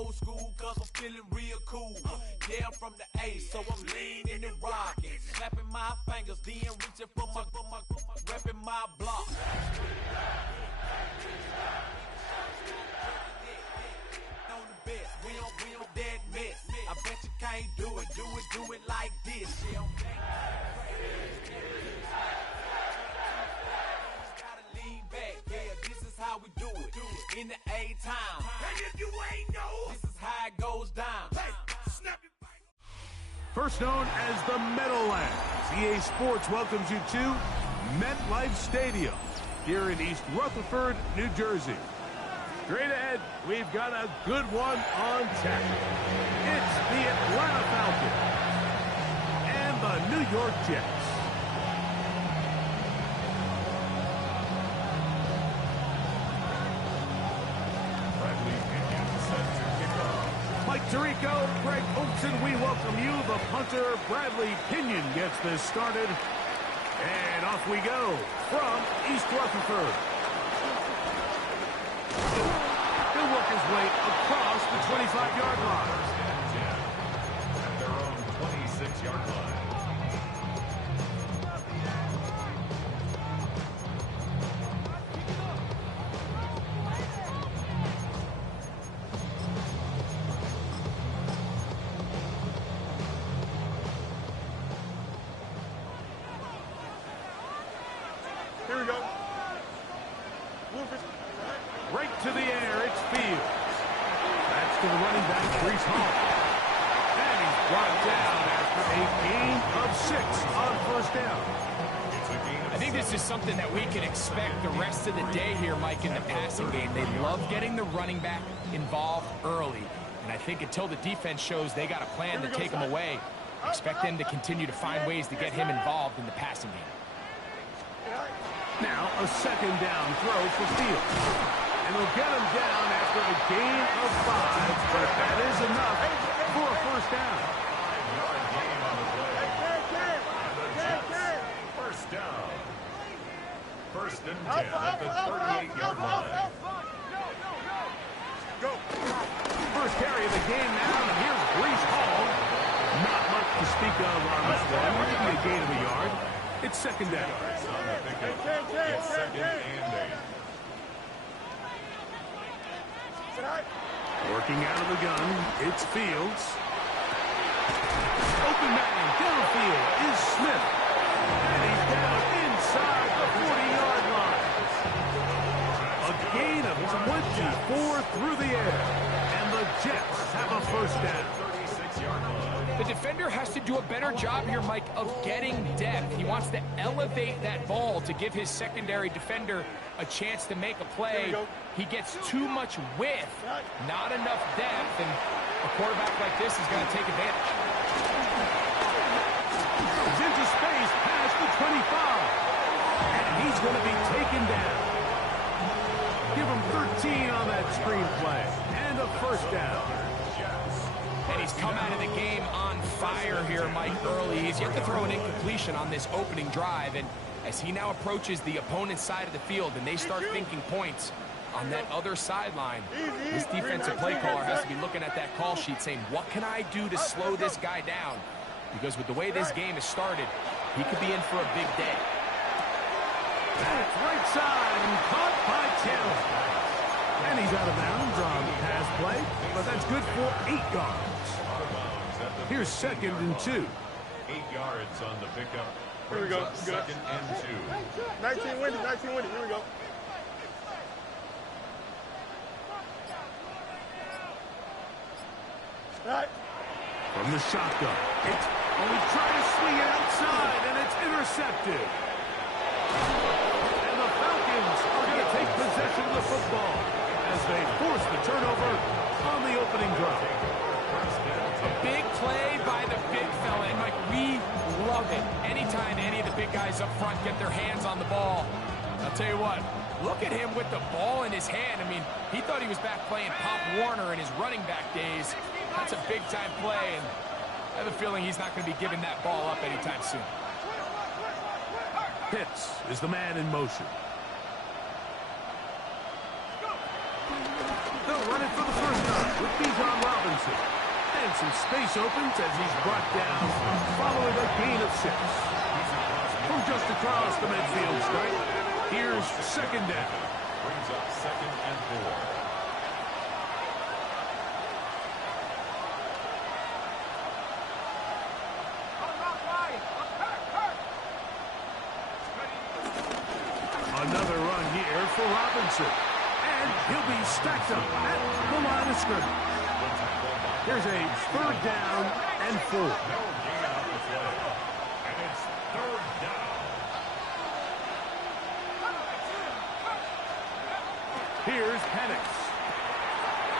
old school, cause I'm feeling real cool. Yeah, I'm from the A, so I'm leaning and rocking. Snapping my fingers, then reaching for my repping my block. On the best, we don't that mess. I bet you can't do it like this. Yeah, gotta lean back, yeah, this is how we do it. In the A-Town. And if you ain't know, this is how it goes down. Hey, snap your First known as the Meadowlands, EA Sports welcomes you to MetLife Stadium here in East Rutherford, New Jersey. Straight ahead, we've got a good one on tap. It's the Atlanta Falcons and the New York Jets. Mike Tirico, Greg Olson, we welcome you. The punter, Bradley Pinion, gets this started. And off we go from East Rutherford. He'll work his way across the 25-yard line. At their own 26-yard line. Here we go. Right to the air, it's Fields. That's to the running back, Brees Hall. And he's brought down after a gain of 6 on first down. I think this is something that we can expect the rest of the day here, Mike, in the passing game. They love getting the running back involved early. And I think until the defense shows they got a plan to take him away, expect them to continue to find ways to get him involved in the passing game. Now a second down throw for Fields. And they'll get him down after a gain of 5, but that is enough for a first down. First down. First and 10 at the 38-yard line. Go. First carry of the game now, and here's Brees Hall. Not much to speak of on that one. Maybe a gain of a yard. It's second down. It's second and 8. Working out of the gun, it's Fields. Open man downfield is Smith. And he's down inside the 40-yard line. A gain of 24 through the air. And the Jets have a first down. 36-yard line. The defender has to do a better job here, Mike, of getting depth. He wants to elevate that ball to give his secondary defender a chance to make a play. He gets too much width, not enough depth, and a quarterback like this is going to take advantage. He's into space past the 25. And he's going to be taken down. Give him 13 on that screenplay. And a first down. And he's come out of the game on fire here, Mike, early. He's yet to throw an incompletion on this opening drive. And as he now approaches the opponent's side of the field and they start thinking points on that other sideline, this defensive play caller has to be looking at that call sheet saying, what can I do to slow this guy down? Because with the way this game has started, he could be in for a big day. That's right side and caught by Taylor. And he's out of bounds on the pass play, but that's good for 8 yards. Here's second and 2. 8 yards on the pickup. Here we go. Second and 2. 19 winning. Here we go. All right. From the shotgun. It's trying to swing it outside, and it's intercepted. And the Falcons are going to take possession of the football as they force the turnover on the opening drive. A big play by the big fella, and Mike, we love it. Anytime any of the big guys up front get their hands on the ball, I'll tell you what, look at him with the ball in his hand. I mean, he thought he was back playing Pop Warner in his running back days. That's a big-time play, and I have a feeling he's not going to be giving that ball up anytime soon. Pitts is the man in motion. They'll run it for the first time. with Bijan Robinson. And some space opens as he's brought down following a gain of 6. From just across the midfield stripe, here's second down. Brings up 2nd and 4. Another run here for Robinson. And he'll be stacked up at the line of scrimmage. Here's a 3rd down and 4. No gain on the play. And it's 3rd down. Here's Penix.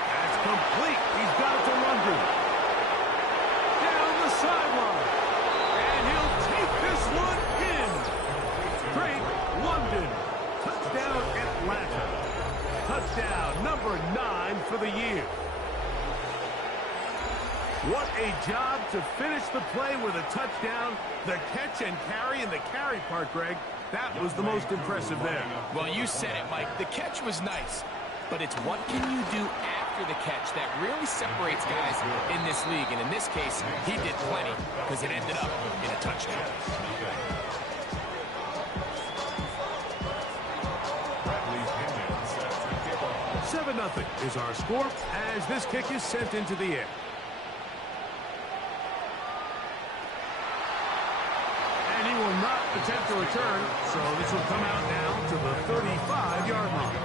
That's complete. He's got it to London. Down the sideline. And he'll take this one in. Drake London. Touchdown Atlanta. Touchdown number 9 for the year. What a job to finish the play with a touchdown. The catch and carry, and the carry part, Greg, that was the most impressive there. Well, you said it, Mike. The catch was nice, but it's what can you do after the catch that really separates guys in this league. And in this case, he did plenty because it ended up in a touchdown. 7-0 is our score as this kick is sent into the air. And he will not attempt a return, so this will come out now to the 35-yard line.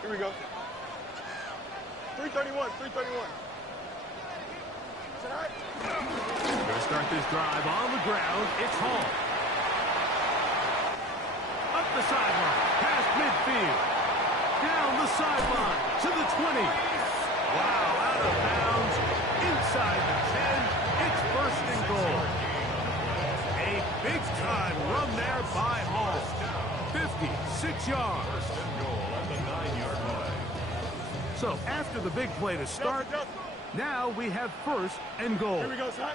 Here we go. 331, 331. We're going to start this drive on the ground. It's Hall. Up the sideline, past midfield. Down the sideline to the 20. Wow, out of bounds. Inside the 10. It's 1st and goal. A big-time run there by Hall. 56 yards. 1st and goal at the 9-yard line. So after the big play to start, now we have 1st and goal. Here we go, son.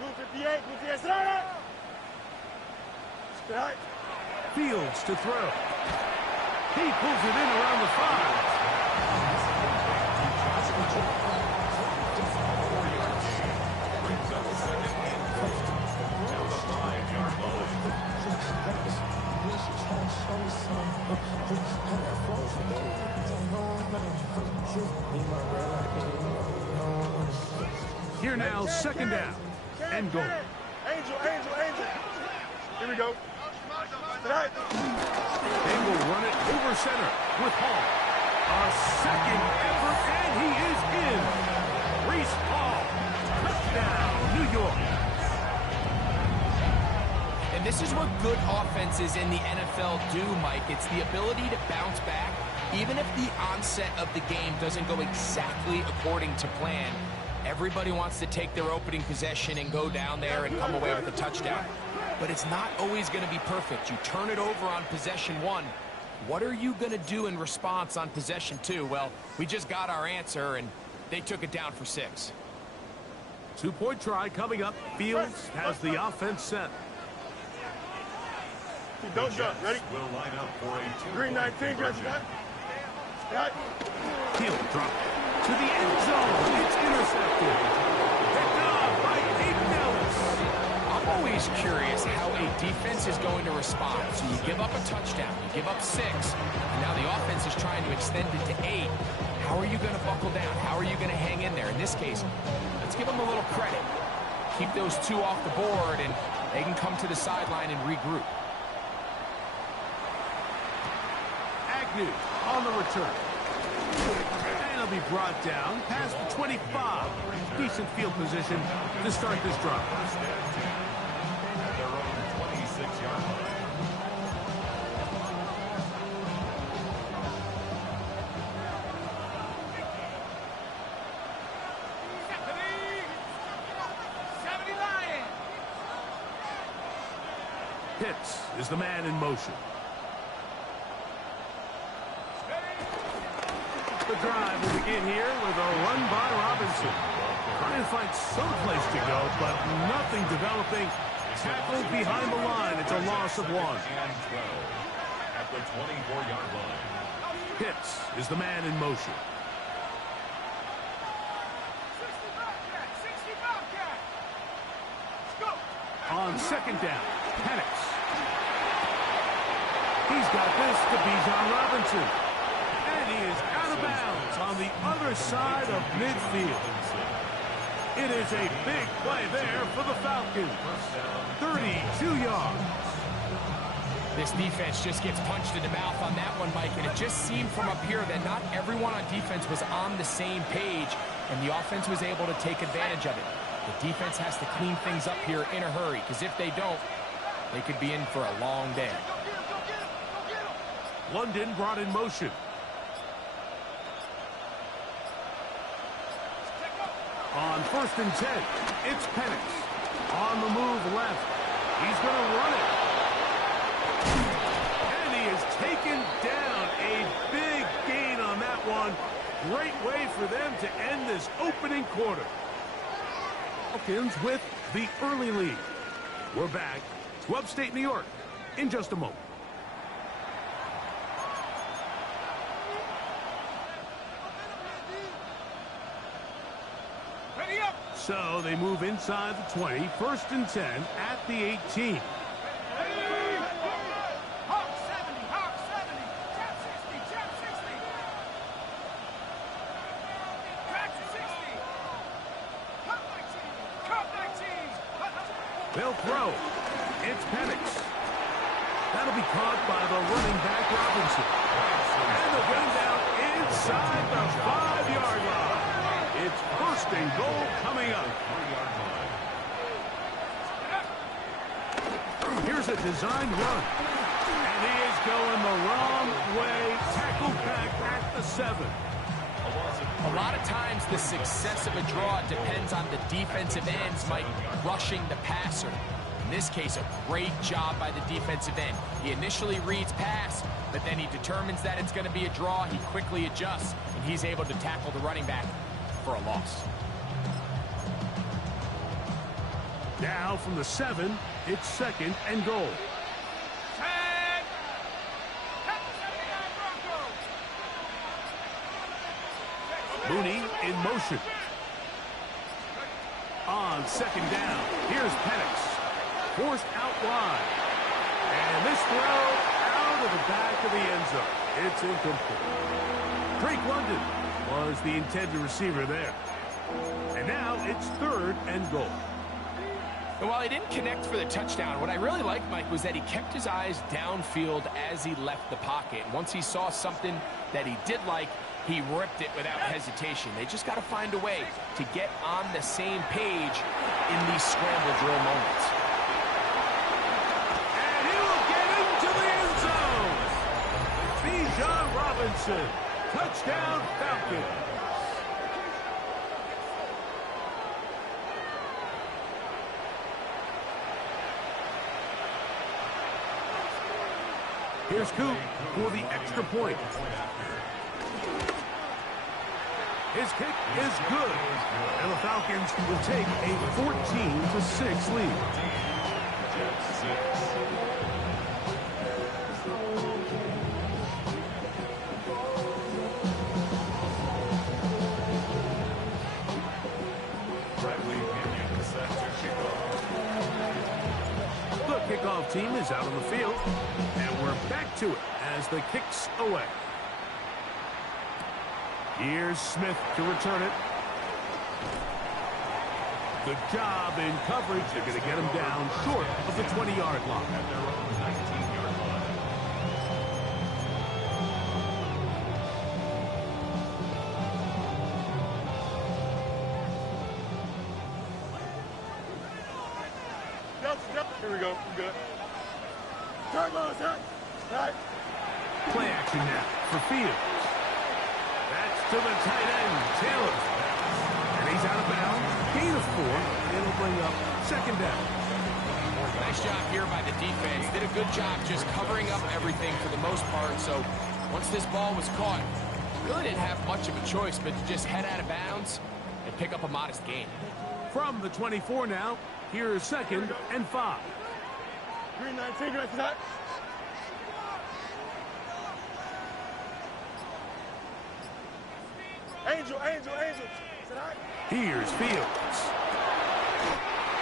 Blue 58, blue 58, start. Strike. Fields to throw. He pulls it in around the 5. Brings up 2nd and 4 to the 5-yard line. Here now, 2nd down and goal. Angel, angel, angel. Here we go. Strike. They will run it over center with Hall. A 2nd effort, and he is in. Reese Hall. Touchdown, New York. And this is what good offenses in the NFL do, Mike. It's the ability to bounce back, even if the onset of the game doesn't go exactly according to plan. Everybody wants to take their opening possession and go down there and come away with a touchdown. But it's not always going to be perfect. You turn it over on possession 1. What are you going to do in response on possession 2? Well, we just got our answer, and they took it down for 6. 2-point try coming up. Fields has the offense set. Don't jump. Ready? Will line up for a 2-point Green 19, conversion. Strike. Field drop to the end zone. It's intercepted. Picked off by Aiden Ellis. I'm always curious how a defense is going to respond. So you give up a touchdown, you give up 6, and now the offense is trying to extend it to 8. How are you going to buckle down? How are you going to hang in there? In this case, let's give them a little credit. Keep those 2 off the board, and they can come to the sideline and regroup. Agnew on the return. And he'll be brought down past the 25. Decent field position to start this drive. At their own 26-yard line. Pitts is the man in motion. The drive will begin here with a run by Robinson. Trying to find some place to go, but nothing developing. Tackled behind the line. It's a loss of 1. And 12 at the 24-yard line. Pitts is the man in motion. On second down, Penix. He's got this to Bijan Robinson. And he is out of bounds on the other side of midfield. It is a big play there for the Falcons. 32 yards. This defense just gets punched in the mouth on that one, Mike, and it just seemed from up here that not everyone on defense was on the same page, and the offense was able to take advantage of it. The defense has to clean things up here in a hurry, because if they don't, they could be in for a long day. London brought in motion. On 1st and 10, it's Penix. On the move left. He's going to run it. And he is taken down. A big gain on that one. Great way for them to end this opening quarter. Falcons with the early lead. We're back to upstate New York in just a moment. So they move inside the 20, 1st and 10 at the 18. They'll throw. It's Penix. That'll be caught by the running back Robinson. And the gun down inside the 5-yard line. It's 1st and goal coming up. Here's a designed run. And he is going the wrong way. Tackled back at the 7. A lot of times the success of a draw depends on the defensive ends, Mike, rushing the passer. In this case, a great job by the defensive end. He initially reads pass, but then he determines that it's going to be a draw. He quickly adjusts, and he's able to tackle the running back for a loss. Now from the 7, it's 2nd and goal. Mooney in motion. On 2nd down, here's Penix. Forced out wide. And this throw out of the back of the end zone. It's incomplete. Drake London was the intended receiver there. And now it's 3rd and goal. And while he didn't connect for the touchdown, what I really liked, Mike, was that he kept his eyes downfield as he left the pocket. And once he saw something that he did like, he ripped it without hesitation. They just got to find a way to get on the same page in these scramble drill moments. And he will get into the end zone. Bijan Robinson. Touchdown, Falcons. Here's Coop for the extra point. His kick is good. And the Falcons will take a 14-6 lead. The kickoff team is out on the field. And we're back to it as the kick's away. Here's Smith to return it. Good job in coverage. They're going to get him down short of the 20-yard line. At their own 19-yard line. Here we go. We're good. Turbo, sir. Right. Play action now for Fields. That's to the tight end, Taylor. And he's out of bounds. Gain of 4. It'll bring up 2nd down. Nice job here by the defense. Did a good job just covering up everything for the most part. So once this ball was caught, really didn't have much of a choice but to just head out of bounds and pick up a modest gain. From the 24 now, here's 2nd and 5. Green 19, get to that. Angel. Here's Fields.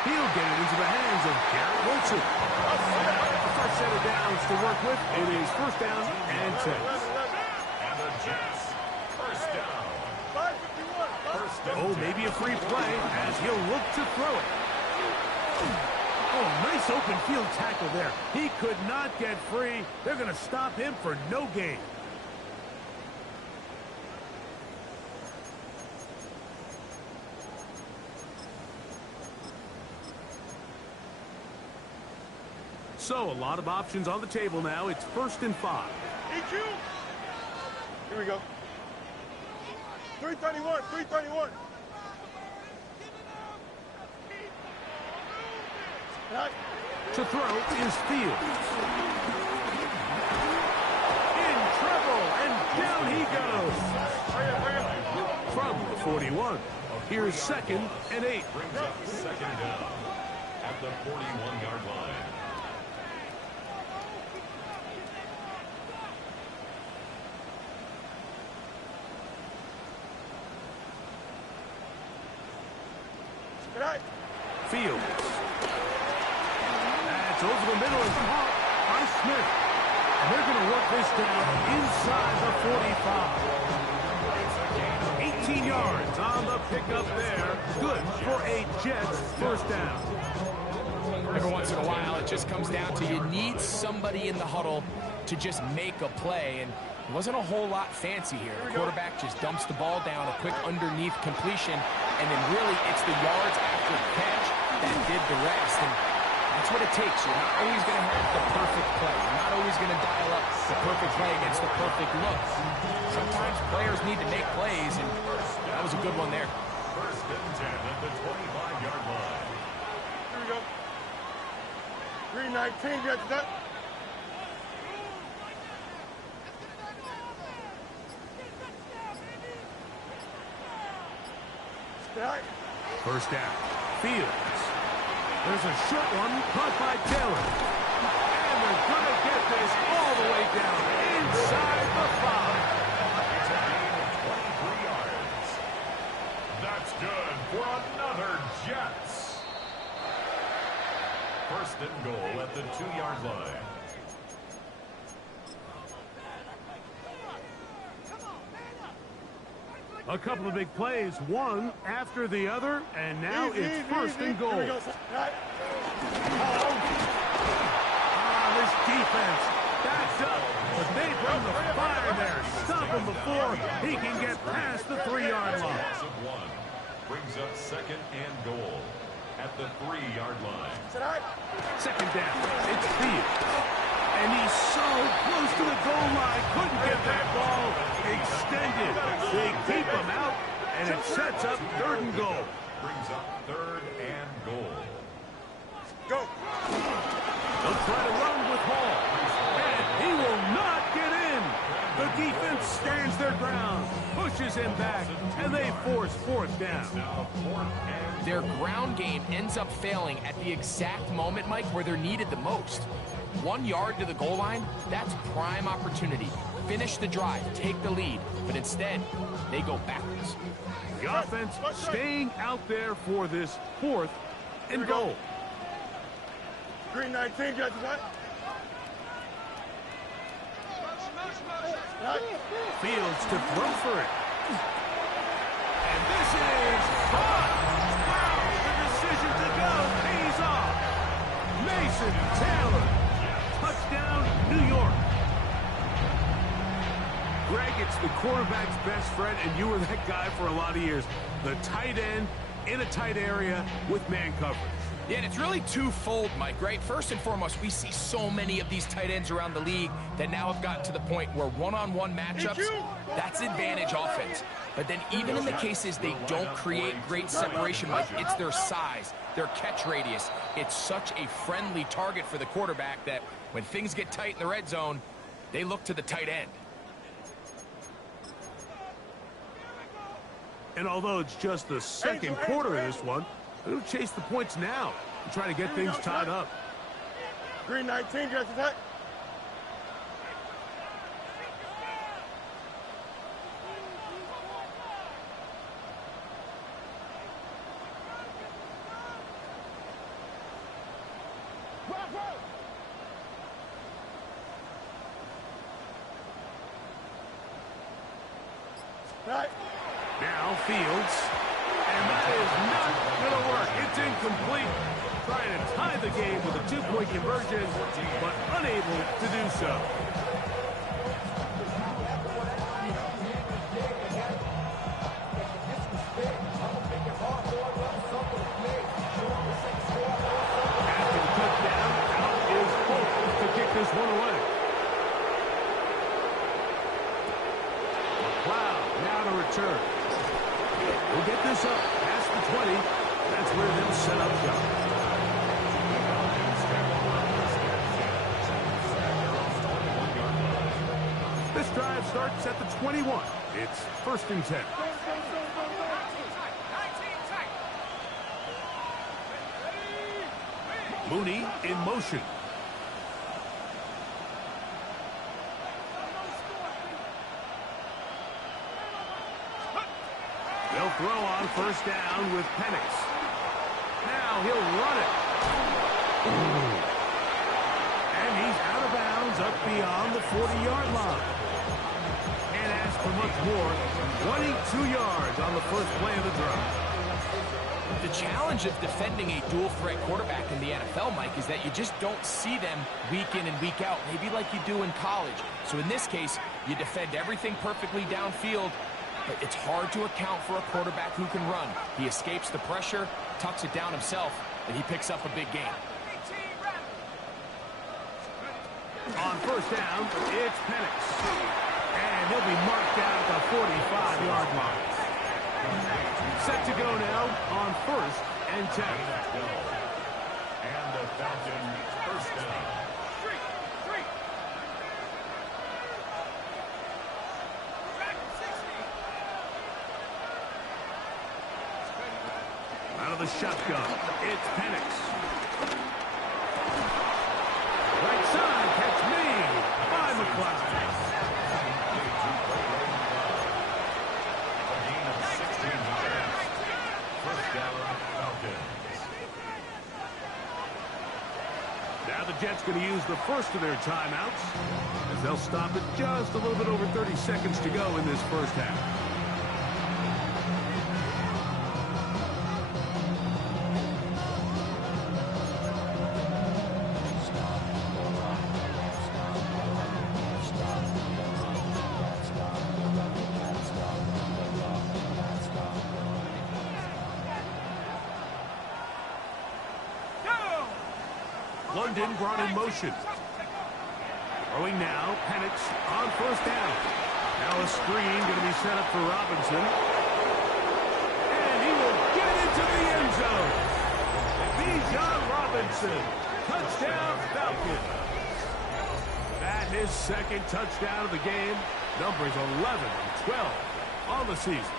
He'll get it into the hands of Garrett Wilson. The first set of downs to work with. It is 1st down and 10. And the Jets, first down. 5:51. First and Oh, 10. maybe a free play as he'll look to throw it. Oh, nice open field tackle there. He could not get free. They're going to stop him for no gain. So, a lot of options on the table now. It's 1st and 5. EQ. Here we go. 331. To throw is Fields. In trouble, and down he goes. From the 41, here's 2nd and 8. Brings up 2nd down at the 41-yard line. Fields. That's over the middle and caught by Smith. And they're going to work this down inside the 45. 18 yards on the pickup there. Good for a Jets 1st down. Every once in a while, it just comes down to you need somebody in the huddle to just make a play, and it wasn't a whole lot fancy here. The quarterback just dumps the ball down, a quick underneath completion, and then really it's the yards after the catch that did the rest, and that's what it takes. You're not always going to have the perfect play. You're not always going to dial up the perfect play against the perfect look. Sometimes players need to make plays, and that was a good one there. 1st and 10 at the 25-yard line. Here we go. Green 19, get to that. First down. Fields. There's a short one caught by Taylor. And they're going to get this all the way down inside the 5. It's a gain of 23 yards. That's good for another Jets. 1st and goal at the 2-yard line. A couple of big plays, one after the other, and now it's 1st and goal. This defense backed up, but they bring the fire there. Stop him before he can get past the 3-yard line. Loss of 1 brings up 2nd and goal at the 3-yard line. 2nd down, it's Fields. And he's so close to the goal line, couldn't get that ball extended. They keep him out, and it sets up 3rd and goal. Brings up 3rd and goal. Go. They'll try to run with Hall, and he will not get in. The defense stands their ground, pushes him back, and they force 4th down. Now 4th and Their ground game ends up failing at the exact moment, Mike, where they're needed the most. 1 yard to the goal line, that's prime opportunity. Finish the drive, take the lead, but instead, they go backwards. The offense staying out there for this 4th and goal. Green 19, get to that. Fields to throw for it. And this is caught. Wow, the decision to go pays off. Mason Taylor. Touchdown, New York. Greg, it's the quarterback's best friend, and you were that guy for a lot of years. The tight end in a tight area with man coverage. Yeah, and it's really twofold, Mike, right? First and foremost, we see so many of these tight ends around the league that now have gotten to the point where one-on-one matchups, that's advantage offense. But then even in the cases they don't create great separation, Mike, it's their size, their catch radius. It's such a friendly target for the quarterback that when things get tight in the red zone, they look to the tight end. And although it's just the second quarter of this one, they're going to chase the points now and try to get things tied up. Green 19, direct attack. Right. Now Fields, and that is not going to work. It's incomplete. Trying to tie the game with a two-point conversion, but unable to do so. After the touchdown, out is Holt to kick this one away. McLeod now to return. We'll get this up past the 20. That's where they'll set up shop. This drive starts at the 21. It's 1st and 10. Mooney in motion. They'll throw on 1st down with Penix. Now he'll run it. And he's out of bounds up beyond the 40-yard line. Can't ask for much more. 22 yards on the first play of the drive. The challenge of defending a dual-threat quarterback in the NFL, Mike, is that you just don't see them week in and week out, maybe like you do in college. So in this case, you defend everything perfectly downfield, but it's hard to account for a quarterback who can run. He escapes the pressure, tucks it down himself, and he picks up a big gain. On 1st down, it's Penix. And he'll be marked down at the 45-yard line. Set to go now on 1st and 10. And the Falcons 1st down. Out of the shotgun, it's Penix. Right side, catch me by McLeod. A gain of 16 yards. 1st down, Falcons. Now the Jets going to use the first of their timeouts as they'll stop it just a little bit over 30 seconds to go in this first half. London brought in motion. Throwing now, Penix on 1st down. Now a screen going to be set up for Robinson. And he will get into the end zone. Bijan Robinson, touchdown Falcons. That his 2nd touchdown of the game. Numbers 11 and 12 on the season.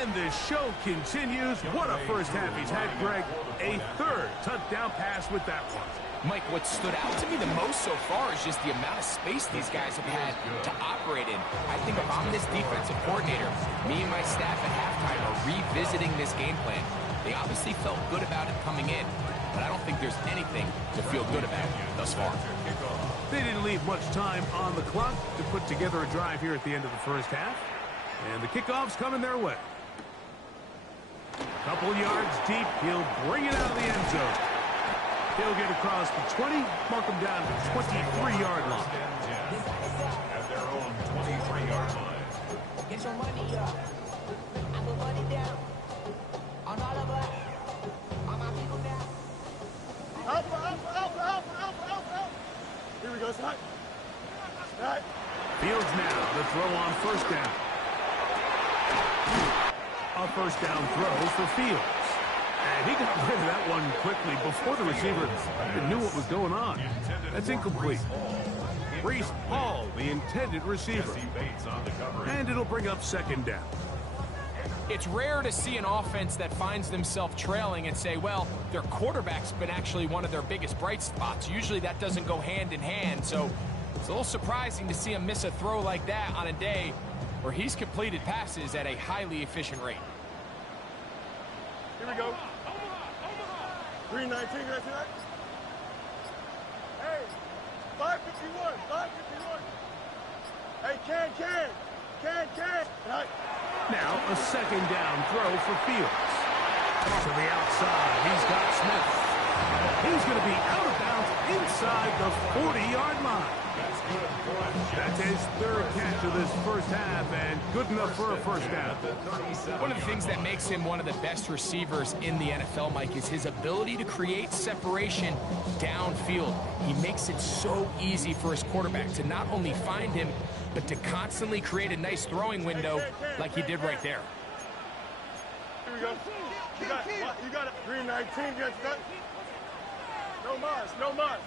And the show continues. What a first half he's had, Greg. A 3rd touchdown pass with that one. Mike, what stood out to me the most so far is just the amount of space these guys have had to operate in. I think if I'm this defensive coordinator, me and my staff at halftime are revisiting this game plan. They obviously felt good about it coming in, but I don't think there's anything to feel good about thus far. They didn't leave much time on the clock to put together a drive here at the end of the first half. And the kickoff's coming their way. Couple yards deep, he'll bring it out of the end zone. He'll get across the 20, mark him down to the 23-yard line. At their own 23-yard line. Get your money up. I put money down. On all of us. On my people now. Alpha. Here we go, Scott. Right. Fields now, the throw on 1st down. A 1st down throw for Fields. And he got rid of that one quickly before the receiver even knew what was going on. That's incomplete. Reese Paul, the intended receiver. And it'll bring up second down. It's rare to see an offense that finds themselves trailing and say, well, their quarterback's been actually one of their biggest bright spots. Usually that doesn't go hand in hand, so it's a little surprising to see him miss a throw like that on a day where he's completed passes at a highly efficient rate. Here we go. 319, you guys see that? Hey, 551, 551. Hey, can. Now a second down throw for Fields. To the outside, he's got Smith. He's going to be out of bounds inside the 40-yard line. That's his third catch of this first half, and good enough for a first down. One of the things that makes him one of the best receivers in the NFL, Mike, is his ability to create separation downfield. He makes it so easy for his quarterback to not only find him, but to constantly create a nice throwing window like he did right there. Here we go. You got it. 319, you guys got it? No mas.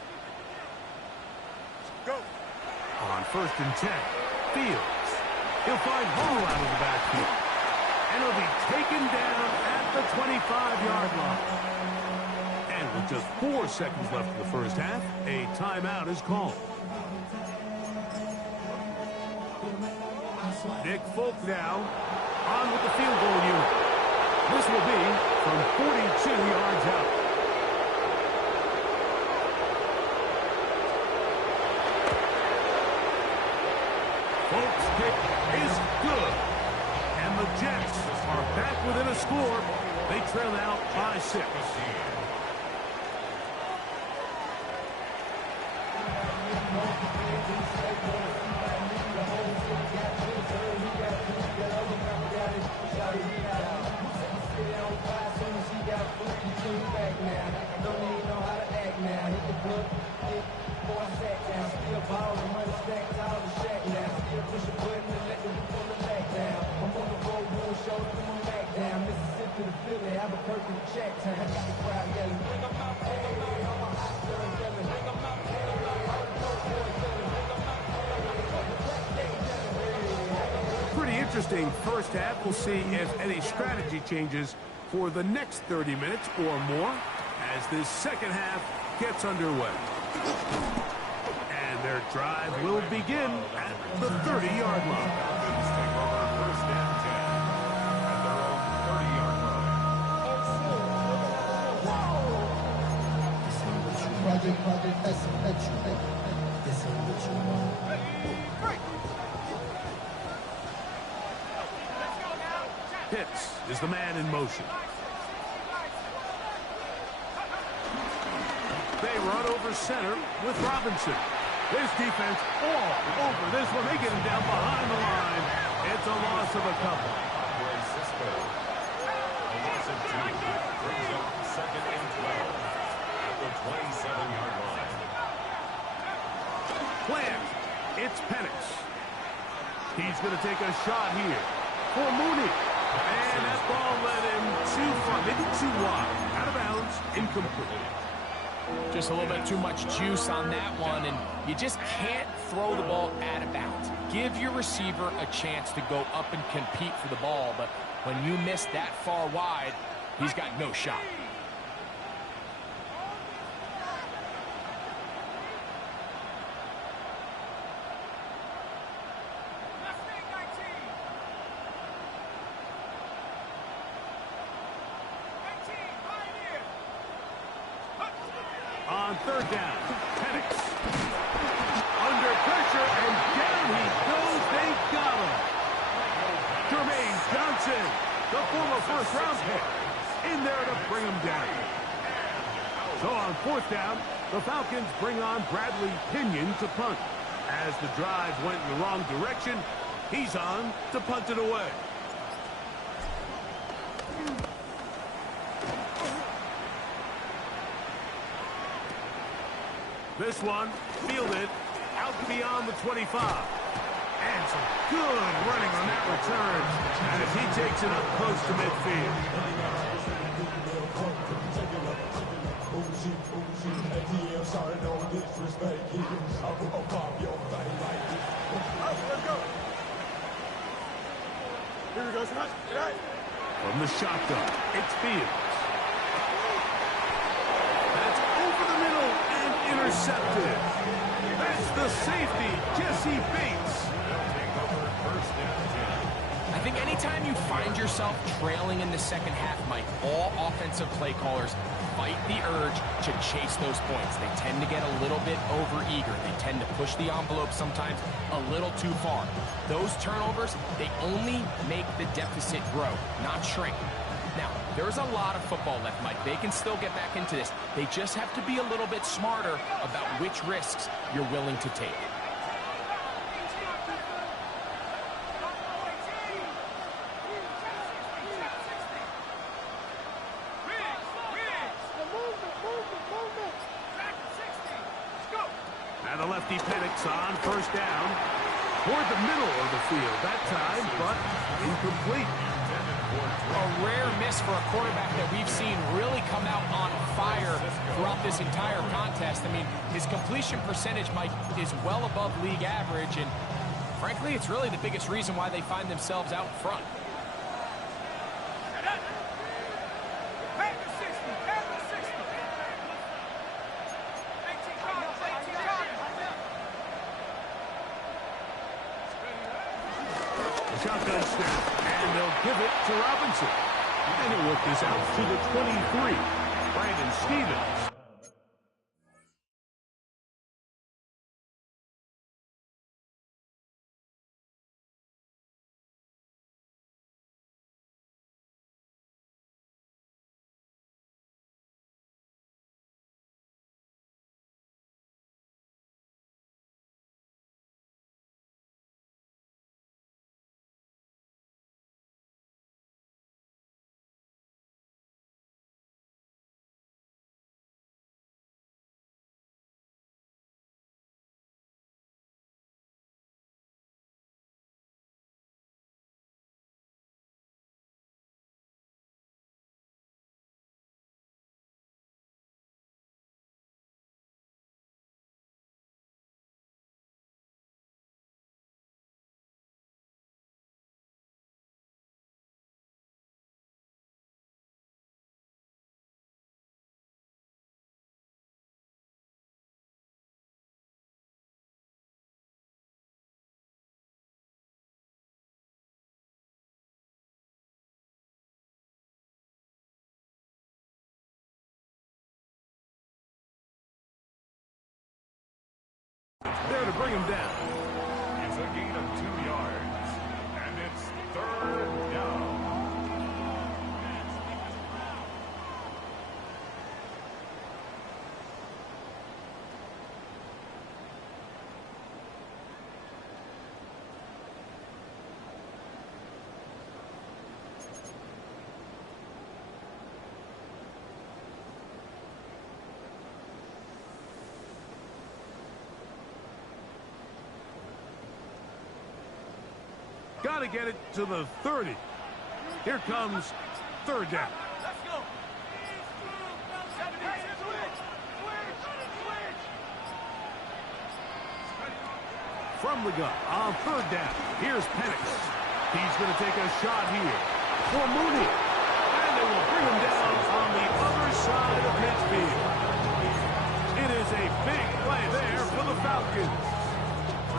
Go. On 1st and 10, Fields. He'll find Hall out of the backfield. And he'll be taken down at the 25-yard line. And with just 4 seconds left in the first half, a timeout is called. Nick Folk now on with the field goal unit. This will be from 42 yards out. Folks' kick is good. And the Jets are back within a score. They trail out by 6. Pretty interesting first half. We'll see if any strategy changes for the next 30 minutes or more as this second half gets underway. And their drive will begin at the 30-yard line. First and 10 at their own 30-yard line. Project, that's what you want. Pitts is the man in motion. They run over center with Robinson. This defense all over this one. They get him down behind the line. It's a loss of a couple. Francisco. A loss of 2. Brings up 2nd and 12 at the 27-yard line. Plant. It's Penix. He's going to take a shot here for Mooney. And that ball led him too far, maybe too wide. Out of bounds, incomplete. Just a little bit too much juice on that one, and you just can't throw the ball out of bounds. Give your receiver a chance to go up and compete for the ball, but when you miss that far wide, he's got no shot. On 3rd down, Penix. Under pressure, and down he goes. They got him. Jermaine Johnson, the former first-round pick, in there to bring him down. So on 4th down, the Falcons bring on Bradley Pinion to punt. As the drive went in the wrong direction, he's on to punt it away. This one fielded out beyond the 25. And some good running on that return as he takes it up close to midfield. Let's go. Here we go, Scott. From the shotgun, it's Fields. That's over the middle and intercepted. That's the safety, Jesse Bates. First down 10. I think anytime you find yourself trailing in the second half, Mike, all offensive play callers fight the urge to chase those points. They tend to get a little bit overeager. They tend to push the envelope sometimes a little too far. Those turnovers, they only make the deficit grow, not shrink. Now, there's a lot of football left, Mike. They can still get back into this. They just have to be a little bit smarter about which risks you're willing to take. And the lefty Penix on first down. Toward the middle of the field that time, but incomplete. A rare miss for a quarterback that we've seen really come out on fire throughout this entire contest. I mean, his completion percentage, Mike, is well above league average, and frankly, it's really the biggest reason why they find themselves out in front. Shotgun snap, and they'll give it to Robinson. And he'll work this out to the 23. Brandon Stevens. There to bring him down. It's a gain of 2 yards, and it's third down. Got to get it to the 30. Here comes third down. Let's go. From the gun on third down. Here's Penix. He's going to take a shot here for Mooney. And they will bring him down on the other side of midfield. It is a big play there for the Falcons.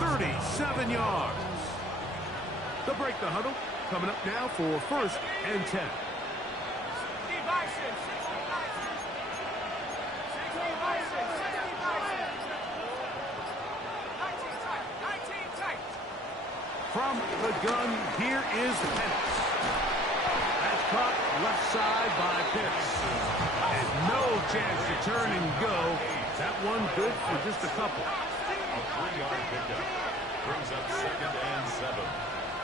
37 yards. They'll break the huddle. Coming up now for first and 10. From the gun, here is Penix. That's caught left side by Pitts. And no chance to turn and go. That one good for just a couple. A 3-yard pickup brings up second and 7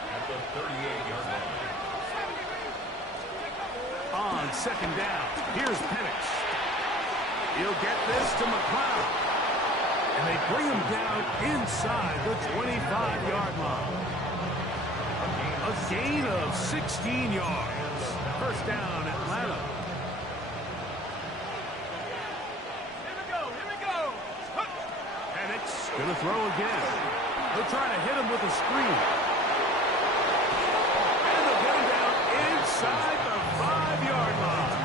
at the 38-yard line. On second down, here's Penix. He'll get this to McLeod. And they bring him down inside the 25-yard line. A gain of 16 yards. First down, Atlanta. Gonna throw again. They'll try to hit him with a screen. And they'll get him down inside the 5-yard line.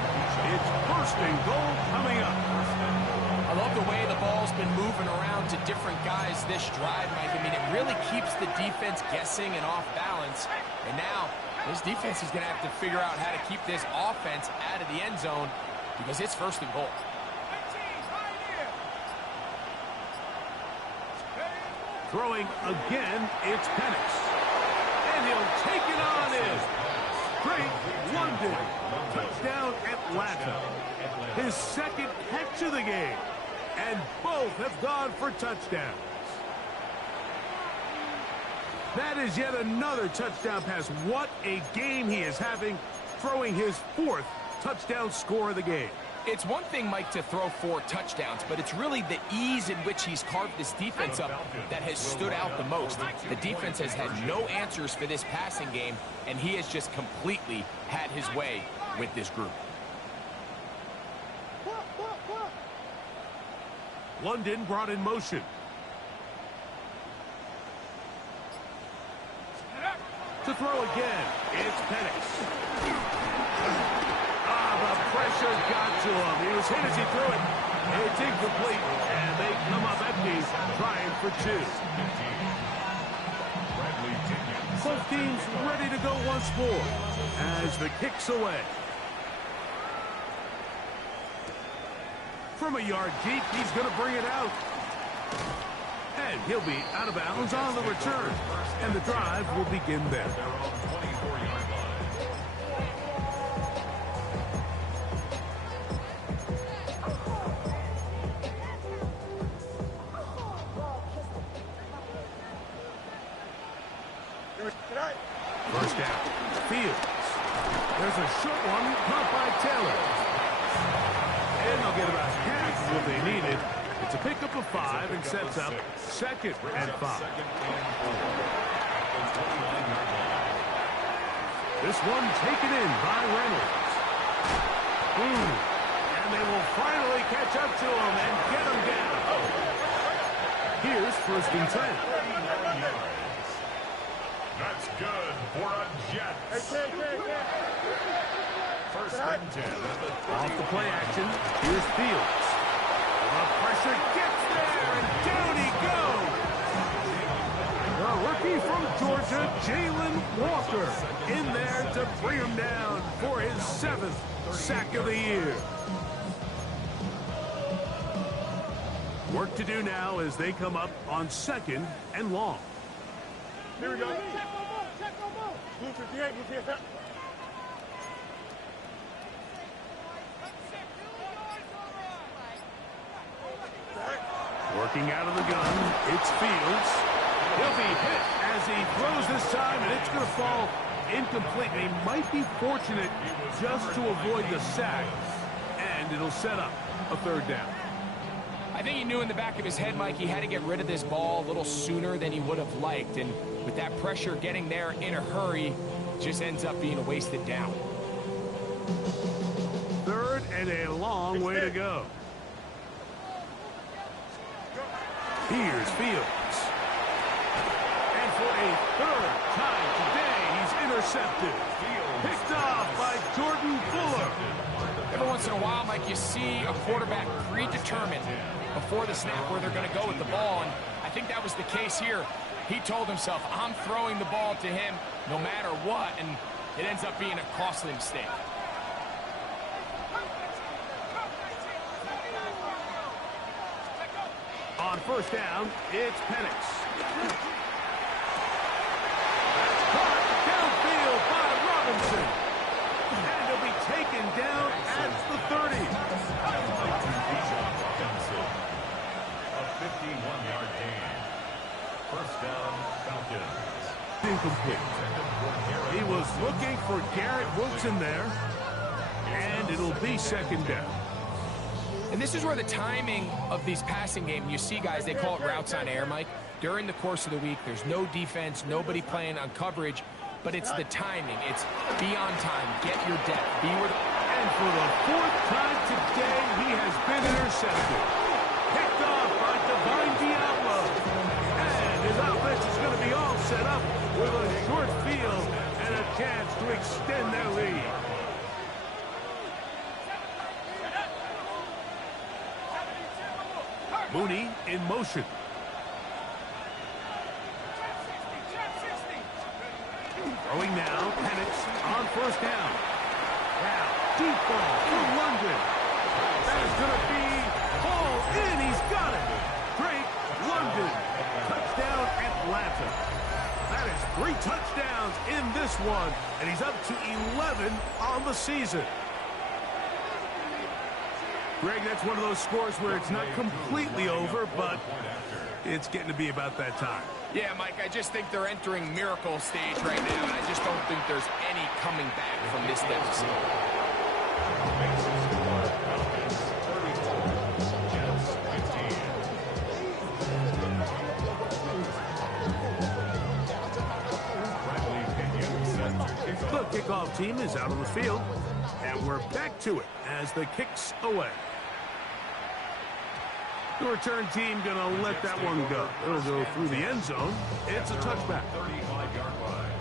It's first and goal coming up. I love the way the ball's been moving around to different guys this drive, Mike. I mean, it really keeps the defense guessing and off balance. And now, this defense is going to have to figure out how to keep this offense out of the end zone because it's first and goal. Throwing again, it's Penix. And he'll take it on in. Great London. Touchdown Atlanta. His second catch of the game. And both have gone for touchdowns. That is yet another touchdown pass. What a game he is having, throwing his 4th touchdown score of the game. It's one thing, Mike, to throw 4 touchdowns, but it's really the ease in which he's carved this defense up that has stood out the most. The defense has had no answers for this passing game, and he has just completely had his way with this group. London brought in motion. To throw again, it's Penix. The pressure got to him. He was hit as he threw it. It's incomplete, and they come up empty, trying for 2. Both teams ready to go once more as the kick's away. From a yard deep, he's going to bring it out. And he'll be out of bounds on the return. And the drive will begin there. First down. Fields. There's a short one caught by Taylor. And they'll get about half of what they needed. It's a pickup of 5 and sets up 2nd and 5. This one taken in by Reynolds. And they will finally catch up to him and get him down. Here's first and 10. That's good for a Jet. First and 10. Off the play action, here's Fields. The pressure gets there, and down he goes. The rookie from Georgia, Jalen Walker, in there to bring him down for his 7th sack of the year. Work to do now as they come up on 2nd and long. Here we go. Blue 58, blue 58. Working out of the gun, it's Fields. He'll be hit as he throws this time, and it's going to fall incomplete. He might be fortunate just to avoid the sack, and it'll set up a 3rd down. I think he knew in the back of his head, Mike, he had to get rid of this ball a little sooner than he would have liked. And with that pressure getting there in a hurry, just ends up being a wasted down. 3rd and a long way to go. Here's Fields. And for a 3rd time today, he's intercepted. Picked off by Jordan Fuller. Every once in a while, Mike, you see a quarterback predetermined before the snap where they're going to go with the ball, and I think that was the case here. He told himself, I'm throwing the ball to him no matter what, and it ends up being a costly mistake. On first down, it's Penix. That's caught downfield by Robinson. And he'll be taken down at the 30. A 51-yard gain. First down, Falcons. Incomplete. He was looking for Garrett Wilson there. And it'll be 2nd down. And this is where the timing of these passing games, you see guys, they call it routes on air, Mike. During the course of the week, there's no defense, nobody playing on coverage, but it's the timing. It's be on time, get your depth, be where the... And for the 4th time today, he has been intercepted. Picked off by Divine Diablo. set up with a short field and a chance to extend their lead. Mooney in motion. Throwing now, Penix on first down. Now, deep ball to London. That is going to be ball in. He's got it. Drake London. Touchdown Atlanta. That is 3 touchdowns in this one, and he's up to 11 on the season. Greg, that's one of those scores where it's not completely over, but it's getting to be about that time. Yeah, Mike, I just think they're entering miracle stage right now, and I just don't think there's any coming back from this deficit. The kickoff team is out on the field, and we're back to it as the kick's away. The return team going to let that one go. It'll go through the end zone. It's a touchback. 35-yard line.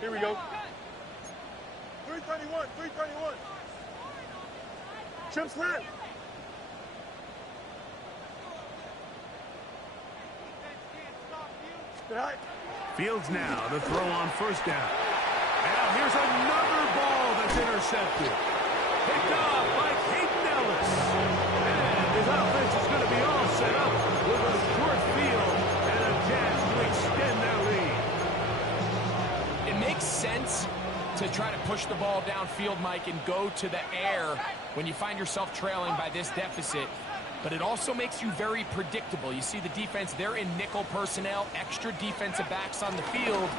Here we go. 331, 331. Chip slant. Fields now to throw on first down. Now here's another ball that's intercepted. Picked off by Hayden Ellis. And his offense is going to be all set up with a short field and a chance to extend their lead. It makes sense to try to push the ball downfield, Mike, and go to the air when you find yourself trailing by this deficit. But it also makes you very predictable. You see the defense, they're in nickel personnel, extra defensive backs on the field.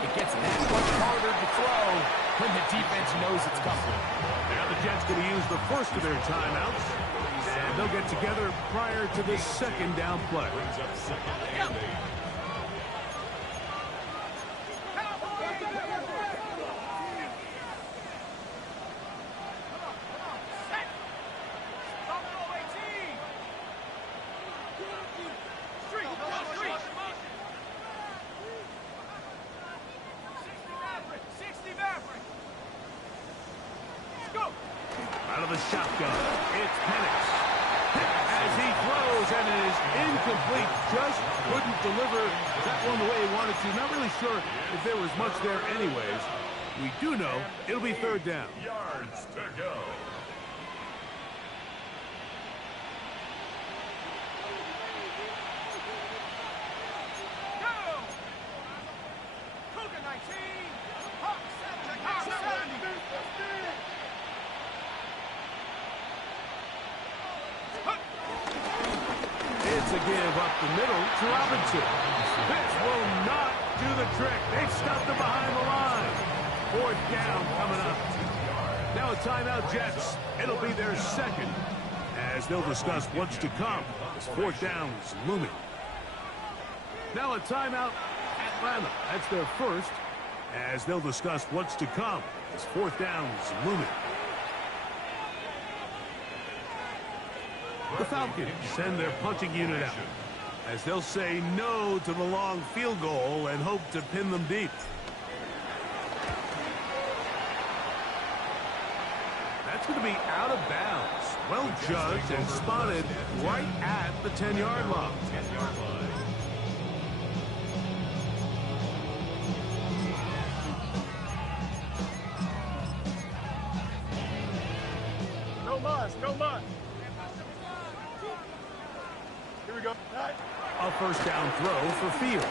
It gets that much harder to throw when the defense knows it's coming. Now the Jets going to use the first of their timeouts, and they'll get together prior to the second down play. Brings up second and 8. Out of the shotgun, it's Penix. As he throws, and it is incomplete. Just couldn't deliver that one the way he wanted to. Not really sure if there was much there anyways. We do know it'll be third down. Yards to go. It's a give up the middle to Robinson. This will not do the trick. They've stopped him behind the line. Fourth down coming up. Now a timeout, Jets. It'll be their second as they'll discuss what's to come. This fourth down is looming. Now a timeout, Atlanta. That's their first as they'll discuss what's to come. This fourth down is looming. The Falcons send their punching unit out as they'll say no to the long field goal and hope to pin them deep. That's going to be out of bounds. Well judged and spotted right at the 10-yard line. 10-yard line. No muss, no muss. Here we go. A first down throw for Fields.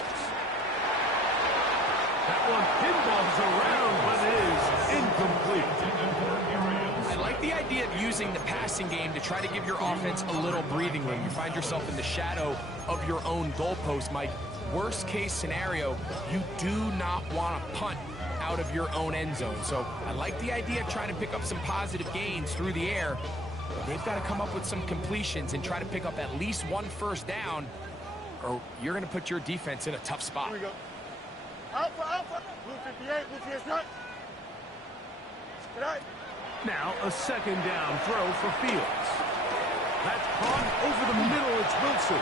That one pinballs around, but is incomplete. I like the idea of using the passing game to try to give your offense a little breathing room. You find yourself in the shadow of your own goalpost, Mike. Worst case scenario, you do not want to punt out of your own end zone. So I like the idea of trying to pick up some positive gains through the air. They've got to come up with some completions and try to pick up at least one first down, or you're going to put your defense in a tough spot. Here we go. Alpha, Alpha. Blue 58, Blue 58, Now a second down throw for Fields. That's caught over the middle. It's Wilson.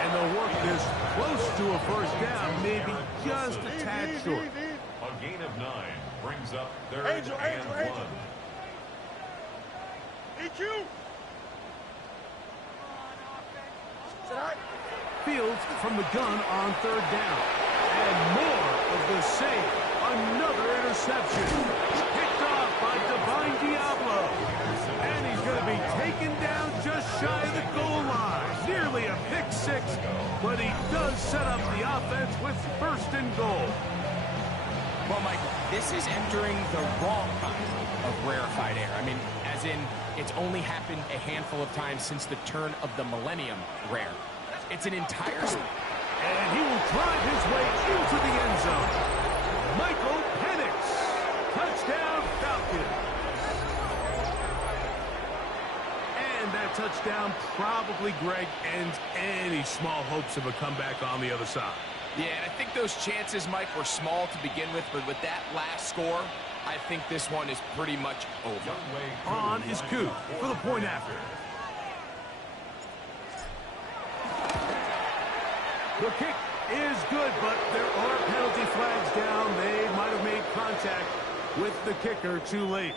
And they'll work this close to a first down, maybe just a tad short. A gain of 9 brings up third and 1. EQ. Fields from the gun on third down. And more of the same. Another interception. Picked off by Divine Diablo. And he's going to be taken down just shy of the goal line. Nearly a pick six, but he does set up the offense with first and goal. Well, Mike, this is entering the wrong kind of rarefied air. I mean, as in, it's only happened a handful of times since the turn of the millennium rare. It's an entire... And he will drive his way into the end zone. Michael Penix. Touchdown, Falcons. And that touchdown probably, Greg, ends any small hopes of a comeback on the other side. Yeah, and I think those chances, Mike, were small to begin with, but with that last score, I think this one is pretty much over. On is Koo for the point after. The kick is good, but there are penalty flags down. They might have made contact with the kicker too late.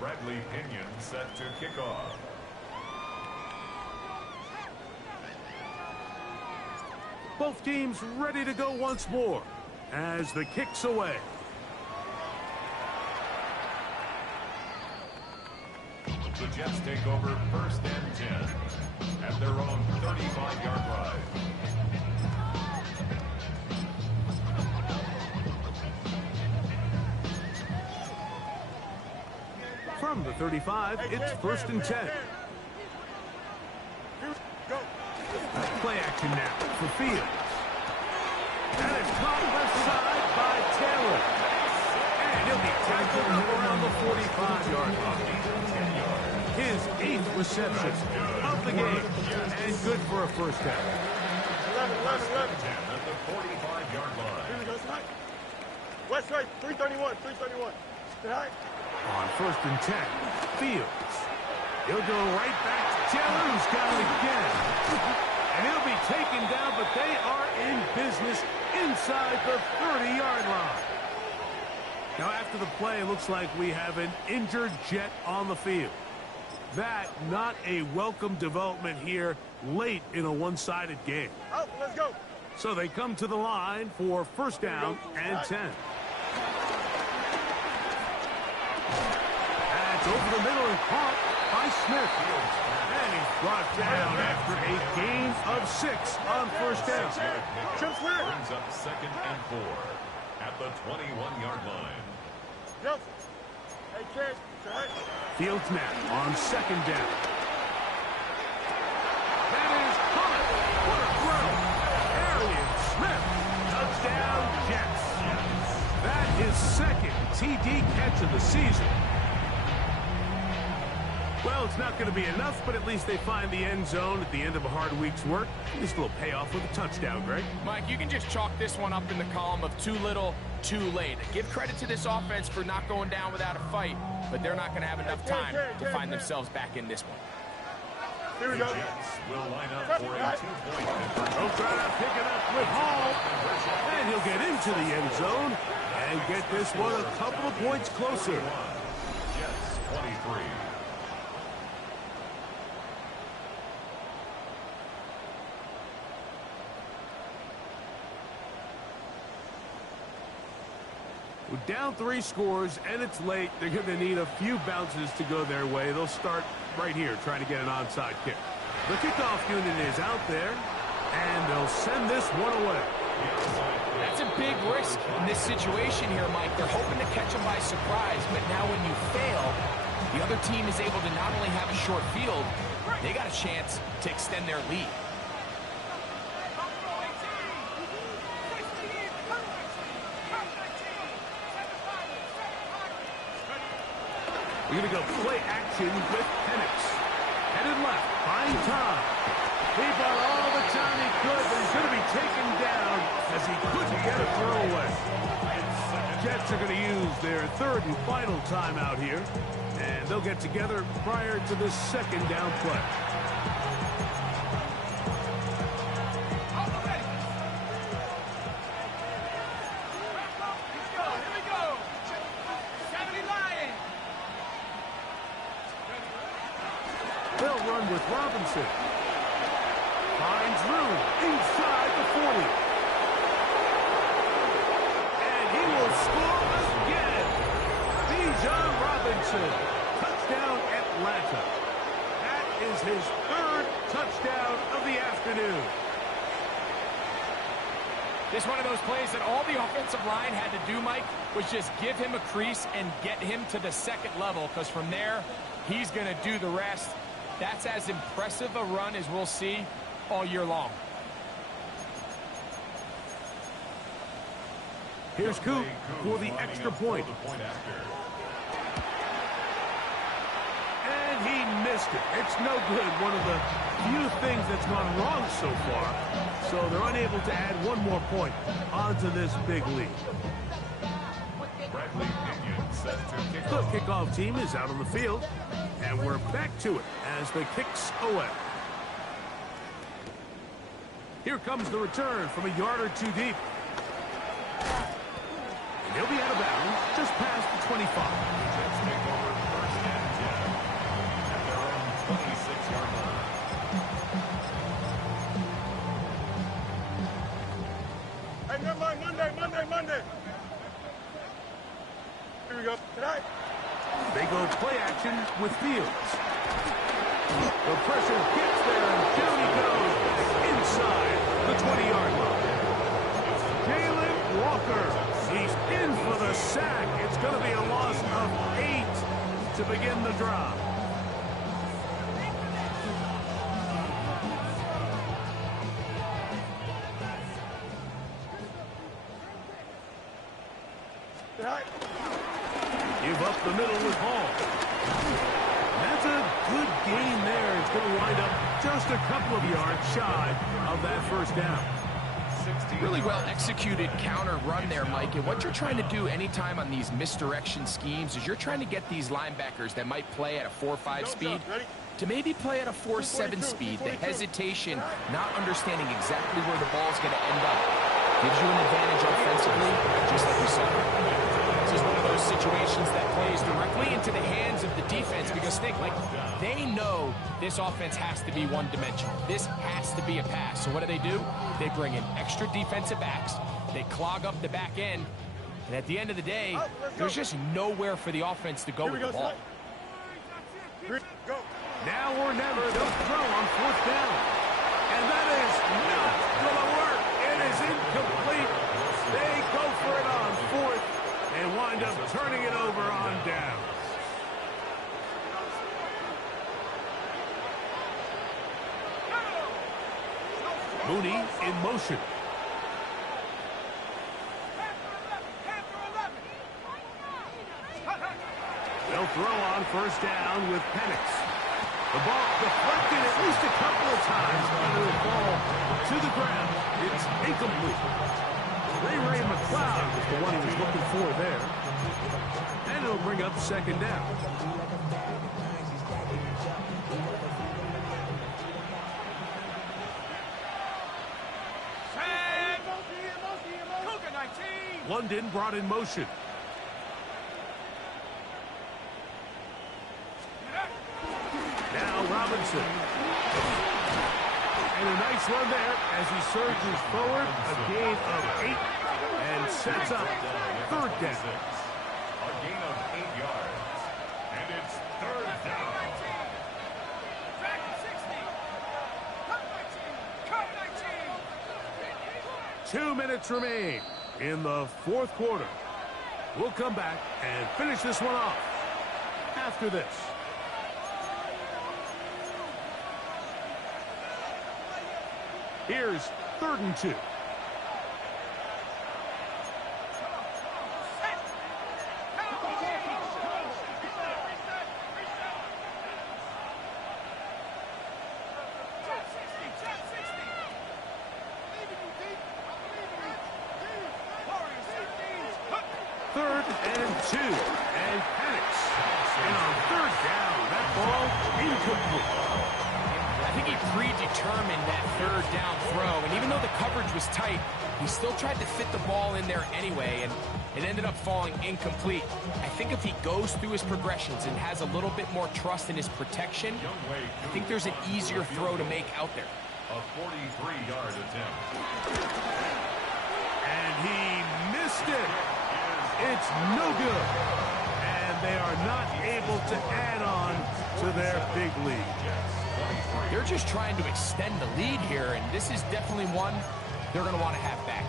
Bradley Pinion set to kick off. Both teams ready to go once more as the kick's away. The Jets take over first and 10 at their own 35-yard line. From the 35, it's first and 10. Play action now for Fields. And it's caught left side by Taylor. And he'll be tackled around the 45-yard line. His 8th reception of the game. And good for a first down. 11 at the 45-yard line. Here we go, tonight. West right, 331, 331. Tonight. On first and 10, Fields. He'll go right back to Taylor, who's got it again. And he'll be taken down, but they are in business inside the 30-yard line. Now, after the play, it looks like we have an injured Jet on the field. That, not a welcome development here late in a one-sided game. Out, let's go. So they come to the line for first down and 10. That's over the middle and caught by Smith. And he's brought down after a gain of 6 on first down. Brings up second and 4 at the 21-yard line. Yep. Hey, kid. Fields now on second down. That is caught. What a throw. Arian Smith. Touchdown, Jets. That is second TD catch of the season. Well, it's not going to be enough, but at least they find the end zone at the end of a hard week's work. This will pay off with a touchdown, Greg. Mike, you can just chalk this one up in the column of too little, too late. Give credit to this offense for not going down without a fight, but they're not going to have enough time to find themselves back in this one. Here we go. The Jets will line up for a 2-point conversion. They'll try to pick it up with Hall, and he'll get into the end zone and get this one a couple of points closer. Jets 23. We're down 3 scores, and it's late. They're going to need a few bounces to go their way. They'll start right here trying to get an onside kick. The kickoff unit is out there, and they'll send this one away. That's a big risk in this situation here, Mike. They're hoping to catch them by surprise, but now when you fail, the other team is able to not only have a short field, they got a chance to extend their lead. You're going to go play action with Penix. Headed left, find time. He bought all the time he could, but he's going to be taken down as he couldn't get a throw away. Jets are going to use their third and final timeout here, and they'll get together prior to the second down play. They'll run with Robinson. Finds room inside the 40. And he will score again. Bijan Robinson. Touchdown Atlanta. That is his third touchdown of the afternoon. This is one of those plays that all the offensive line had to do, Mike, was just give him a crease and get him to the second level, because from there, he's going to do the rest. That's as impressive a run as we'll see all year long. Here's Coop for the extra point. And he missed it. It's no good. One of the few things that's gone wrong so far. So they're unable to add one more point onto this big lead. The kickoff team is out on the field, and we're back to it as the kick's away. Here comes the return from a yard or two deep. And he'll be out of bounds just past the 25. Jets take over first and 10 at their own 26-yard line. Hey, never mind. Monday. Here we go. Tonight. They go play action with Fields. The pressure gets there, and down he goes inside the 20-yard line. Jalen Walker, he's in for the sack. It's going to be a loss of 8 to begin the drive. Tonight. Give up the middle with Hall. That's a good gain there. It's going to wind up just a couple of yards shy of that first down. Really well executed counter run there, Mike. And what you're trying to do anytime on these misdirection schemes is you're trying to get these linebackers that might play at a 4.5 speed to maybe play at a 4.7 speed. The hesitation, not understanding exactly where the ball's going to end up, gives you an advantage offensively, just like we saw. This is one of those situations that plays directly into the hands of the defense, because think, like, they know this offense has to be one-dimensional. This has to be a pass. So what do? They bring in extra defensive backs. They clog up the back end. And at the end of the day, there's just nowhere for the offense to go with the ball. Now or never, they'll throw on fourth down. And that is not going to work. It is incomplete. They go for it on fourth and wind up turning it over on down. Mooney in motion. They'll throw on first down with Penix. The ball deflected at least a couple of times, but it'll fall to the ground. It's incomplete. Ray McLeod was the one he was looking for there. And it'll bring up second down. London brought in motion. Now Robinson. And a nice run there as he surges forward. A gain of 8 and sets up third down. A gain of 8 yards. And it's third down. 2 minutes remain in the fourth quarter. We'll come back and finish this one off after this. Here's 3rd and 2. 2 and panics. And on third down, that ball incomplete. I think he predetermined that third down throw, and even though the coverage was tight, he still tried to fit the ball in there anyway, and it ended up falling incomplete. I think if he goes through his progressions and has a little bit more trust in his protection, I think there's an easier throw to make out there. A 43-yard attempt. And he missed it. It's no good. And they are not able to add on to their big lead. They're just trying to extend the lead here, and this is definitely one they're going to want to have back.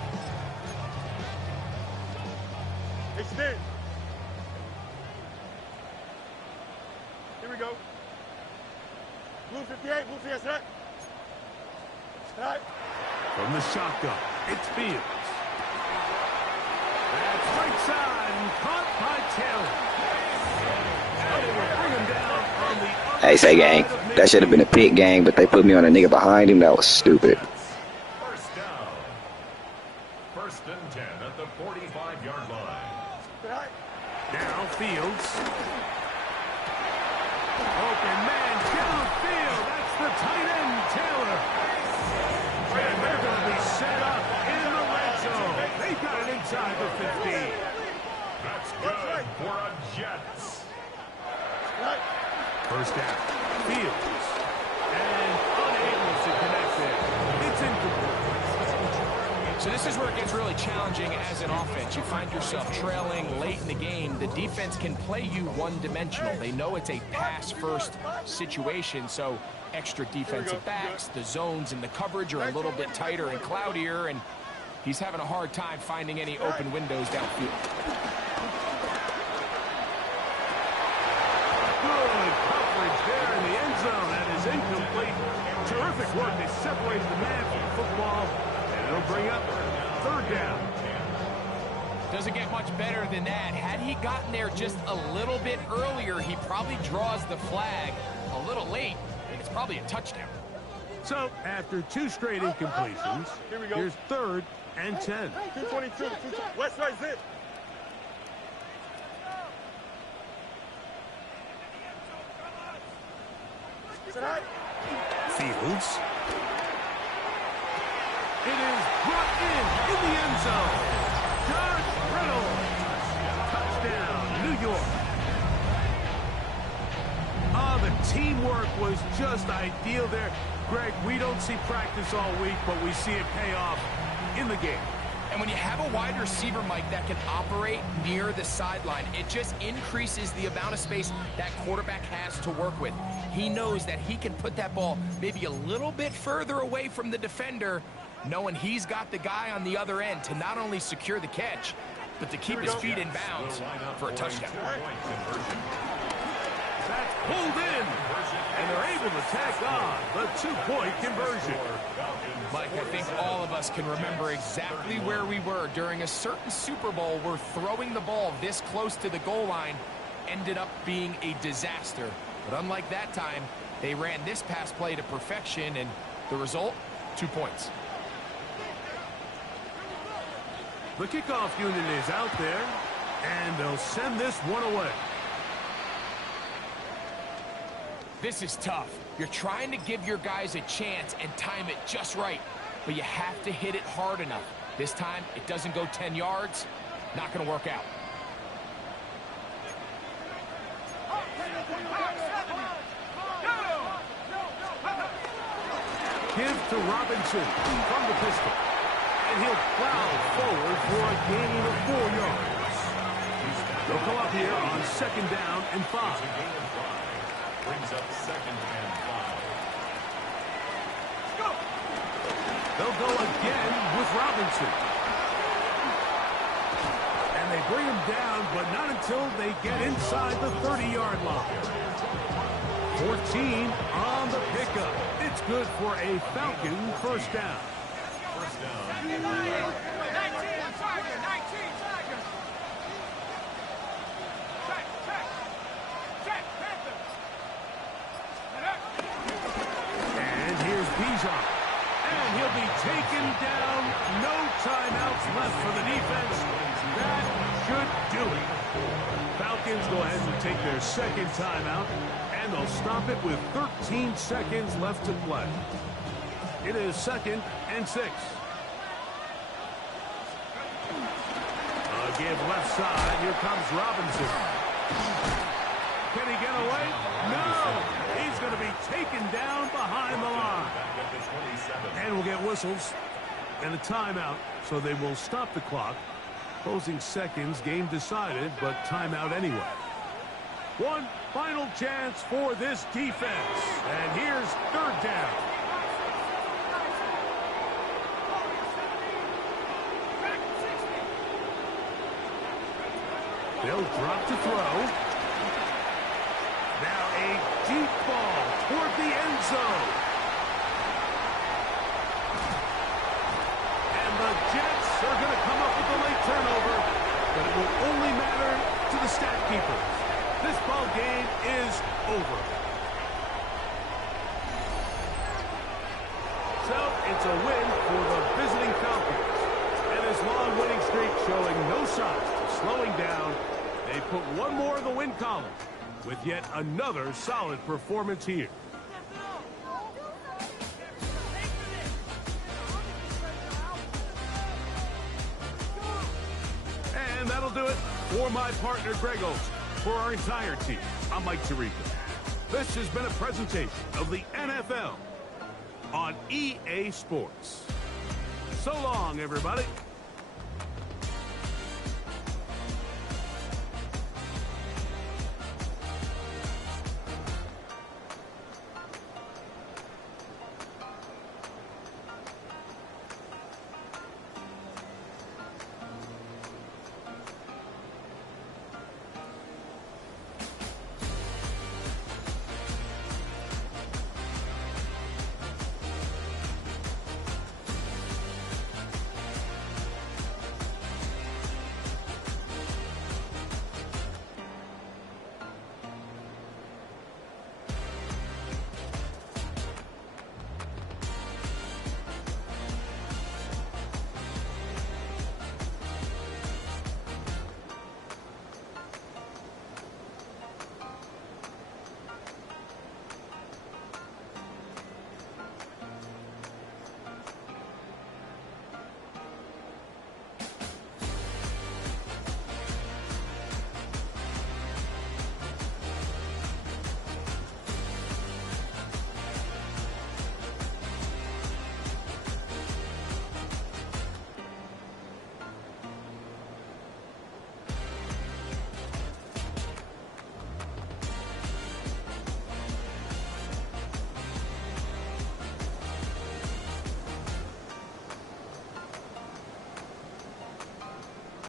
Extend. Here we go. Blue 58, blue 58, right? Right. From the shotgun, it's Fields. That's right side, and caught by Taylor. Now they will bring him down on the other Hey, say gang, that should have been a pick, gang, but they put me on a nigga behind him. That was stupid. First down. First and 10 at the 45-yard line. Right. Now Fields. Open man downfield. That's the tight end, Taylor. And they're going to be set up in the red zone. They've got it inside the 15. That's good for a Jets. Right. First down, Fields. And unable to connect it. It's incomplete. So this is where it gets really challenging as an offense. You find yourself trailing late in the game. The defense can play you one-dimensional. They know it's a pass-first situation, so extra defensive backs, the zones and the coverage are a little bit tighter and cloudier, and he's having a hard time finding any open windows downfield. Good coverage there in the end zone. That is incomplete. Terrific work. They separated the man from the football, and it'll bring up third down. Doesn't get much better than that. Had he gotten there just a little bit earlier, he probably draws the flag a little late, and it's probably a touchdown. So, after two straight incompletions, Here we go. here's third and 10. 222. West side zip. Right. Fields. It is brought in the end zone. George Riddle. Touchdown, New York. The teamwork was just ideal there. Greg, we don't see practice all week, but we see it pay off in the game. And when you have a wide receiver, Mike, that can operate near the sideline, it just increases the amount of space that quarterback has to work with. He knows that he can put that ball maybe a little bit further away from the defender, knowing he's got the guy on the other end to not only secure the catch, but to keep his feet in bounds for a touchdown. That's pulled in, and they're able to tack on the two-point conversion. Mike, I think all of us can remember exactly where we were during a certain Super Bowl where throwing the ball this close to the goal line ended up being a disaster. But unlike that time, they ran this pass play to perfection, and the result, 2 points. The kickoff unit is out there, and they'll send this one away. This is tough. You're trying to give your guys a chance and time it just right, but you have to hit it hard enough. This time, it doesn't go 10 yards. Not going to work out. Give to Robinson from the pistol, and he'll plow forward for a gain of 4 yards. They'll come up here on second down and 5. Brings up second and 5. They'll go again with Robinson. And they bring him down, but not until they get inside the 30-yard line. 14 on the pickup. It's good for a Falcon first down. First down. And he'll be taken down. No timeouts left for the defense. That should do it. Falcons go ahead and take their second timeout, and they'll stop it with 13 seconds left to play. It is 2nd and 6. Give left side. Here comes Robinson. Can he get away? No! He's going to be taken down behind the line. And we'll get whistles and a timeout, so they will stop the clock. Closing seconds, game decided, but timeout anyway. One final chance for this defense. And here's 3rd down. They'll drop to throw. Now a deep ball toward the end zone. And the Jets are going to come up with a late turnover, but it will only matter to the stat keepers. This ball game is over. So it's a win for the visiting Falcons. And his long winning streak showing no signs of slowing down. They put one more in the win column with yet another solid performance here. And that'll do it for my partner, Greg Olson. For our entire team, I'm Mike Tirico. This has been a presentation of the NFL on EA Sports. So long, everybody.